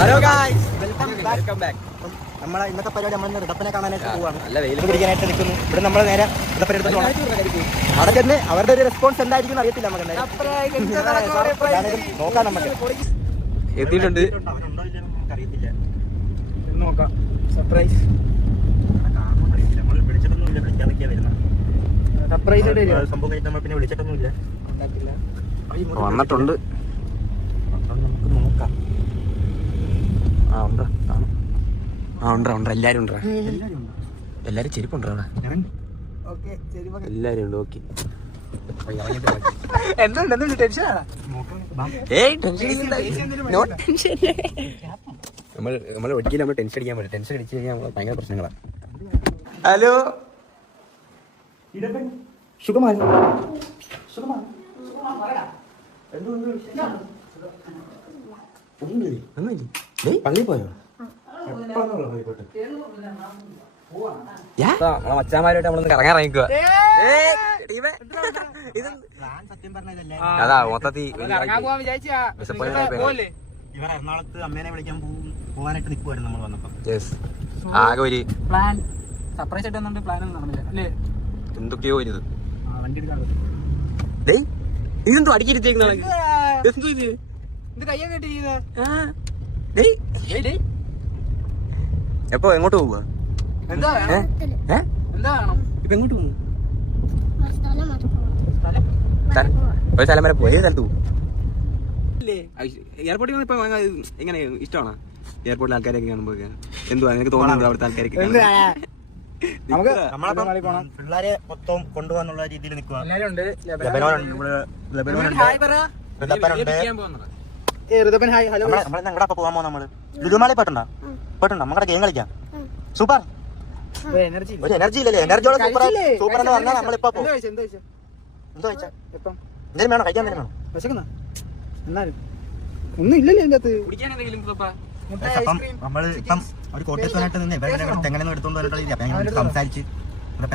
Hello guys, welcome back. നമ്മളെ ഇന്നത്തെ പരിപാടി നമ്മൾ റിദപ്പനെ കാണാനായിട്ട് പോവാണ്. നല്ല വെയിൽ പിടിക്കാനായിട്ട് നിൽക്കുന്നു. ഇവിടെ നമ്മൾ നേരെ റിദപ്പനെ എടുത്ത് അവിടെ തന്നെ അവരുടെ ഒരു റെസ്പോൺസ് എന്തായിരിക്കും അറിയത്തില്ല. നമുക്ക് നോക്കാം. നമുക്ക് എത്തിയിട്ടുണ്ട്. അറിയത്തില്ല, നോക്കാം. സർപ്രൈസ് പിന്നെ വിളിച്ചിട്ടൊന്നുമില്ല, വന്നിട്ടുണ്ട്. നമുക്ക് നോക്കാം. ഉണ്ട് എല്ലാരും ഉണ്ട്. എല്ലാരും ചെരുപ്പുണ്ടോ അവിടെ? എല്ലാരും ഉണ്ട്. ഓക്കെ, നമ്മൾ ഒരിക്കലും നമ്മൾ ടെൻഷൻ അടിക്കാൻ പറ്റും. ടെൻഷൻ അടിച്ചു കഴിഞ്ഞാൽ നമ്മൾ ഭയങ്കര പ്രശ്നങ്ങളാണ്. ഹലോ സുഖമാണ്. പള്ളി പോയോ? മച്ചാമാരായിട്ട് നമ്മളൊന്ന് കറങ്ങാറങ്ങിക്കുക. അതാ മൊത്തത്തിൽ എറണാകുളത്ത് അമ്മേനെ വിളിക്കാൻ പോവാനായിട്ട് നിൽക്കുവായിരുന്നു നമ്മൾ വന്നപ്പോ. ആകെ ഒരു പ്ലാൻ സർപ്രൈസ് ആയിട്ട് വന്നിട്ട് പ്ലാൻ ഒന്നും നടന്നില്ല അല്ലേ? എന്തൊക്കെയോ ഇത് വണ്ടി ഇതെന്തോ അടിക്കിരുത്തേക്കുന്ന എപ്പോ എങ്ങോട്ട് പോവുക? ഇപ്പൊ എങ്ങോട്ട് പോകും? ഒരു സ്ഥലം വരെ പോയി. സ്ഥലത്ത് പോകും. എയർപോർട്ടിൽ ഇപ്പൊ എങ്ങനെ ഇഷ്ടമാണോ എയർപോർട്ടിൽ ആൾക്കാരൊക്കെ കാണുമ്പോ? എന്തുവാ നിനക്ക് തോന്നുന്നുണ്ടോ അവിടുത്തെ ആൾക്കാരൊക്കെ? പിള്ളേരെ മൊത്തം കൊണ്ടുപോകാന്നുള്ള രീതിയിൽ നിൽക്കുക. എങ്ങോട്ടാ പോകാൻ പോകും? നമ്മള് ലുലുമാളി പോയിട്ടുണ്ടോ? നമ്മുടെ ഗെയിം കളിക്കാം. സൂപ്പർ. ഒരു എനർജി ഇല്ലല്ലേ? എനർജിയോടെ സൂപ്പർ എന്ന് പറഞ്ഞാൽ നമ്മളിപ്പോ എന്തോ കഴിച്ചാ എന്തേലും വേണോ? കഴിക്കാൻ എന്തെങ്കിലും വേണോ? എന്നാലും ഒന്നും ഇല്ലല്ലേ അതിന്റെ അകത്ത്? നമ്മള് ഇപ്പം ഒരു കോട്ടയത്തോനായിട്ട് നിന്ന് തെങ്ങനെ എടുത്തോണ്ട് വന്നിട്ടുള്ള സംസാരിച്ച്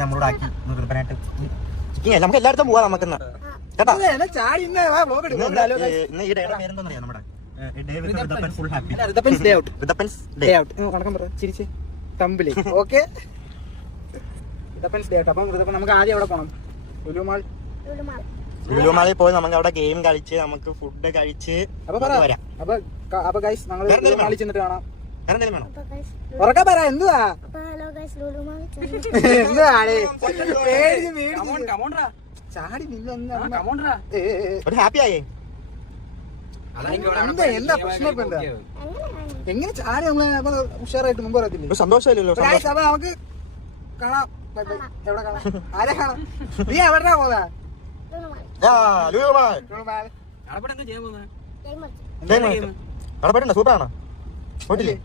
നമ്മളോട് ആക്കി നമുക്ക് എല്ലായിടത്തും പോവാം. നമുക്ക് കേട്ടോ ഈ ഡേയുടെ പേരെന്തോന്നറിയാം? നമ്മുടെ നമുക്ക് ആദ്യം എവിടെ പോണം? ലുലുമാളിൽ പോയി നമുക്ക് അവിടെ ഗെയിം കളിച്ച് നമുക്ക് ഫുഡ് കഴിച്ച് വരാം. അപ്പൊ ഗൈസ് ഞങ്ങൾ ലുലുമാളിൽ ചെന്നിട്ട് കാണാം. ഉറക്കെ പറ. എന്തുവാ ഹാപ്പി ആയേ? എന്താ പ്രശ്നം? ഇപ്പൊ എന്താ എങ്ങനെ ചാടി നമ്മള് ഉഷാറായിട്ട് മുമ്പ് പറയത്തില്ലേ? സന്തോഷമല്ലോ. അപ്പൊ നമുക്ക് കാണാം. എവിടെ കാണാം? ആരെ കാണാം? നീ എവിടെയാ പോകാ? സൂപ്പറാണോ? പോയിട്ടില്ലേ?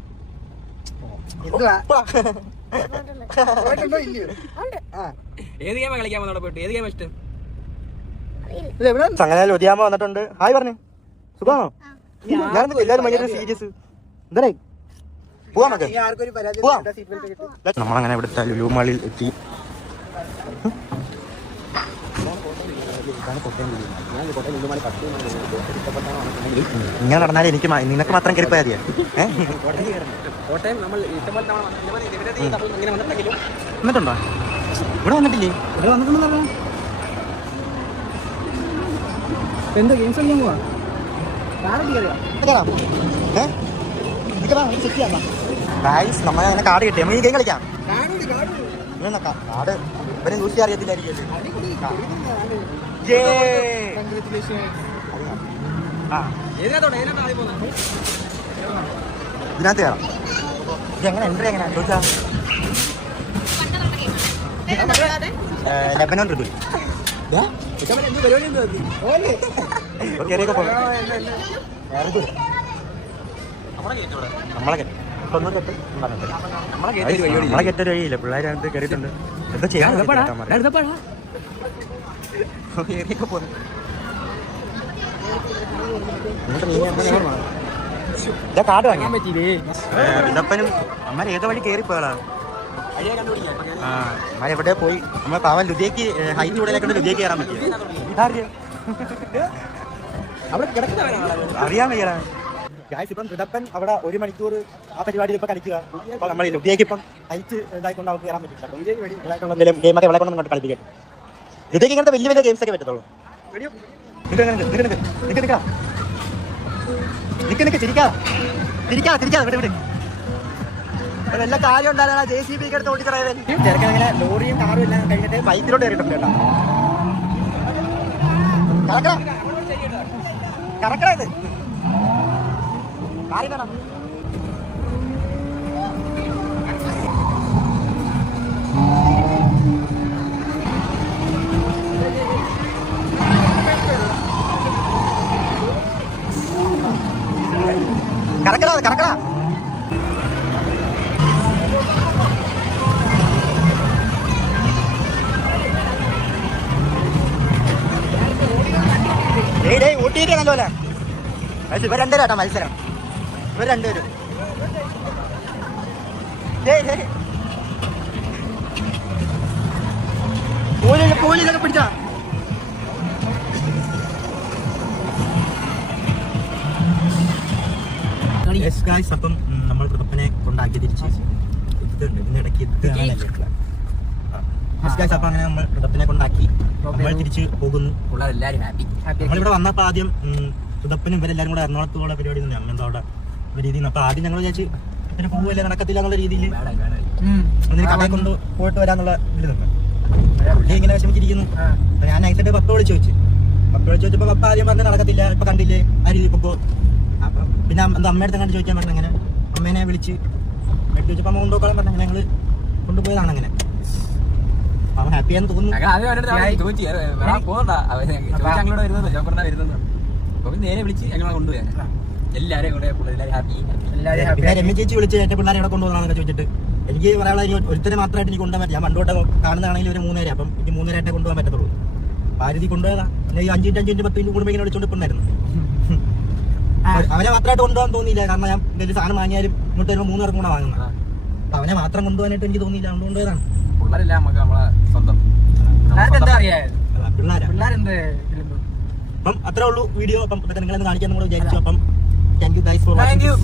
അങ്ങനെ ലുധിയാമ വന്നിട്ടുണ്ട്. ഹായ് പറഞ്ഞു. സുഖമാണോ? ഞാൻ എല്ലാവരും ഭയങ്കര സീരിയസ്. എന്താ പോവാ? നമ്മളങ്ങനെ ഇവിടുത്തെ ലുലുമാളിൽ എത്തി. ഇങ്ങനെ നടന്നാലും എനിക്ക് നിനക്ക് മാത്രം കയറിപ്പോയാ മതിയാ? എന്നിട്ടുണ്ടോ? ഇവിടെ വന്നിട്ടില്ലേ? ഇവിടെ വന്നിട്ടുണ്ടോ? എന്താ ഗെയിംസ് കളിക്കാൻ പോവാ? നമ്മളങ്ങനെ കാർഡ് കിട്ടി. നമ്മൾ ഈ ഗെയിം കളിക്കാം. കാർഡ് ഇവരെ യൂസ് ചെയ്യാൻ അറിയത്തില്ലായിരിക്കും. ഇതിനകത്ത് കയറാം. ഇതെങ്ങനെ എൻട്രി എങ്ങനെയാ ചോദിച്ചാ? ലെബനോൺ റിബിൾ നമ്മളെ കെട്ടൊരു വഴിയില്ല. പിള്ളേരകത്ത് കയറിയിട്ടുണ്ട്. എന്താ ചെയ്യാൻ? കാർഡ് വാങ്ങാൻ പറ്റിയില്ലേ? ഇതപ്പനും അമ്മ ഏത് വഴി കയറിപ്പോയാ? അമ്മ എവിടെ പോയി? നമ്മളെ പാവൻ ലുധിയക്ക് ഹൈറ്റ് കൂടുതലേക്കൊണ്ട് ലുധിയക്ക് കയറാൻ പറ്റിയ അറിയാൻ വയ്യ. ഇപ്പം ഋതപ്പൻ അവിടെ 1 മണിക്കൂർ ആ പരിപാടിയിൽ ഇപ്പൊ കളിക്കുക. അപ്പൊ നമ്മൾ ലുഡിയേക്ക് ഇപ്പം ഹൈറ്റ് ഇതായിക്കൊണ്ട് അവർക്ക് കയറാൻ പറ്റില്ല. ഗെയിമൊക്കെ ഇവിടെ കൊണ്ട് കളിപ്പിക്കും. ലുഡിയേക്ക് ഇങ്ങനത്തെ വലിയ വലിയ ഗെയിംസ് ഒക്കെ പറ്റത്തുള്ളൂ. എല്ലാ കാര്യം ഉണ്ടാകാൻ JCB എടുത്ത് ഓടിച്ചറിയാൻ ചെറുക്കങ്ങനെ ലോറിയും കാറും എല്ലാം കഴിഞ്ഞിട്ട് ബൈക്കിലോട്ട് കയറിയിട്ടുണ്ട് കേട്ടോ. കറക്കടാ ഇത് കാര്യം കറക്കടാ കറക്കടാ. ഊട്ടിയിട്ട് നല്ലപോലെ ഇവർ രണ്ടുപേരാട്ടോ മത്സരം. ഇവർ രണ്ടുപേരും കൂലിയിലൊക്കെ പിടിച്ചാ. അപ്പം നമ്മൾ ഋതപ്പനെ കൊണ്ടാക്കി തിരിച്ച് ഇതിനിടയ്ക്ക് അപ്പൊ അങ്ങനെ നമ്മൾ ഋതപ്പനെ കൊണ്ടാക്കി നമ്മൾ തിരിച്ച് പോകുന്നു. നമ്മളിവിടെ വന്നപ്പോ ആദ്യം ഋതപ്പനും ഇവരെല്ലാരും കൂടെ എറണാകുളത്തോടെ പരിപാടി തന്നെ അങ്ങനത്തെ അവിടെ രീതിയിൽ. അപ്പൊ ആദ്യം ഞങ്ങൾ വിചാരിച്ച് പിന്നെ പോവല്ലേ നടക്കത്തില്ല എന്നുള്ള രീതിയിൽ ഒന്നിന് കടയിൽ കൊണ്ട് പോയിട്ട് വരാന്നുള്ള ഇതിൽ നിൽക്കാം. പുള്ളി ഇങ്ങനെ വിഷമിച്ചിരിക്കുന്നു. അപ്പൊ ഞാൻ നൈസായിട്ട് പപ്പ വിളിച്ചു വെച്ചപ്പോ പപ്പ ആദ്യം പറഞ്ഞ് നടക്കത്തില്ല, ഇപ്പൊ കണ്ടില്ലേ ആ രീതി ഇപ്പൊ. അപ്പൊ പിന്നെ എന്താ അമ്മയുടെ കണ്ട് ചോദിക്കാൻ പറഞ്ഞു. അങ്ങനെ അമ്മേനെ വിളിച്ച് എടുത്ത് വെച്ചപ്പോ അമ്മ കൊണ്ടുപോകാൻ പറഞ്ഞു. ഞങ്ങള് കൊണ്ടുപോയതാണ്. അങ്ങനെ അവൻ ഹാപ്പിയാന്ന് തോന്നുന്നു. നേരെ വിളിച്ച് ഞങ്ങളെ കൊണ്ടുപോയാ എല്ലാരെയും കൂടെ ഹാപ്പി. പിന്നെ രമ്യ ചേച്ചി വിളിച്ച് എന്റെ പിള്ളേരെ ഇവിടെ കൊണ്ടുപോകണമെന്നൊക്കെ ചോദിച്ചിട്ട് എനിക്ക് പറയാനുള്ള ഒരുത്തരെ മാത്രമായിട്ട് എനിക്ക് കൊണ്ടുപോകാൻ പറ്റും. ഞാൻ പണ്ടോട്ട് കാണുന്നതാണെങ്കിൽ ഒരു 3 നേരം. അപ്പം എനിക്ക് 3 നേരമായിട്ടേ കൊണ്ടുപോകാൻ പറ്റത്തുള്ളൂ. അപ്പൊ ആ രീതി കൊണ്ടുപോയതാ. പിന്നെ 5 മിനിറ്റ് 10 മിനിറ്റ് കൂടുമ്പോൾ ഇങ്ങനെ വിളിച്ചോണ്ടിട്ടുണ്ടായിരുന്നു. അവനെ മാത്രമായിട്ട് കൊണ്ടുപോകാൻ തോന്നിയില്ല. കാരണം ഞാൻ വലിയ സാധനം വാങ്ങിയാലും ഇങ്ങോട്ട് വരുമ്പോൾ 3 പേർക്കും കൂടെ വാങ്ങുന്നത്. അപ്പൊ അവനെ മാത്രം കൊണ്ടുപോകാനായിട്ട് എനിക്ക് തോന്നിയില്ല. അതുകൊണ്ട് കൊണ്ടുപോയതാണ്. പിള്ളേരല്ല നമുക്ക് നമ്മളെ സ്വന്തം അപ്പം അത്രേ ഉള്ളൂ വീഡിയോ. അപ്പം ഇതൊക്കെ നിങ്ങളെന്ന് കാണിക്കാൻ കൂടെ വിചാരിച്ചു. അപ്പം thank you guys for watching.